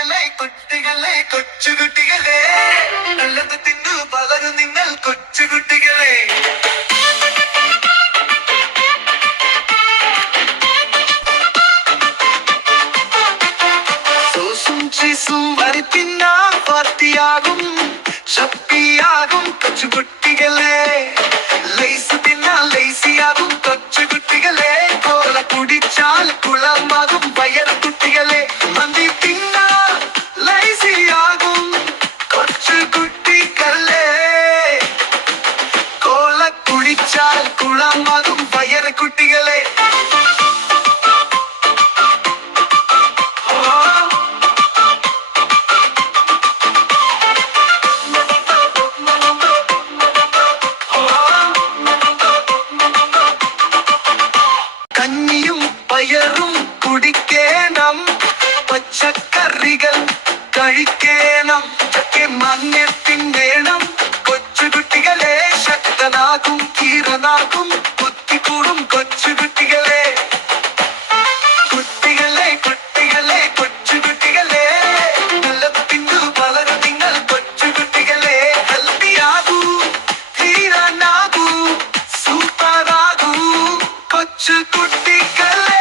കുട്ടികളെ കുട്ടികളെ കൊച്ചുകുട്ടികളെ നല്ലത് തിന്നു പകരും നിങ്ങൾ കൊച്ചുകുട്ടികളെ വരിപ്പിന്നാ പാർട്ടിയാകും ഷപ്പിയാകും കൊച്ചുകുട്ടികളെ ലൈസ് തിന്നാ ലൈസിയാകും കൊച്ചു துளாம் மாதும் பயர குட்டிகளே கண்ணியும் பயரும் குடிக்கேனம் பச்சக்கறிகள் കഴിക്കേണം ചക്കെ മഞ്ഞത്തിൻ്റെ കൊച്ചുകുട്ടികളെ ശക്തനാകും കീറനാകും குட்டிகளை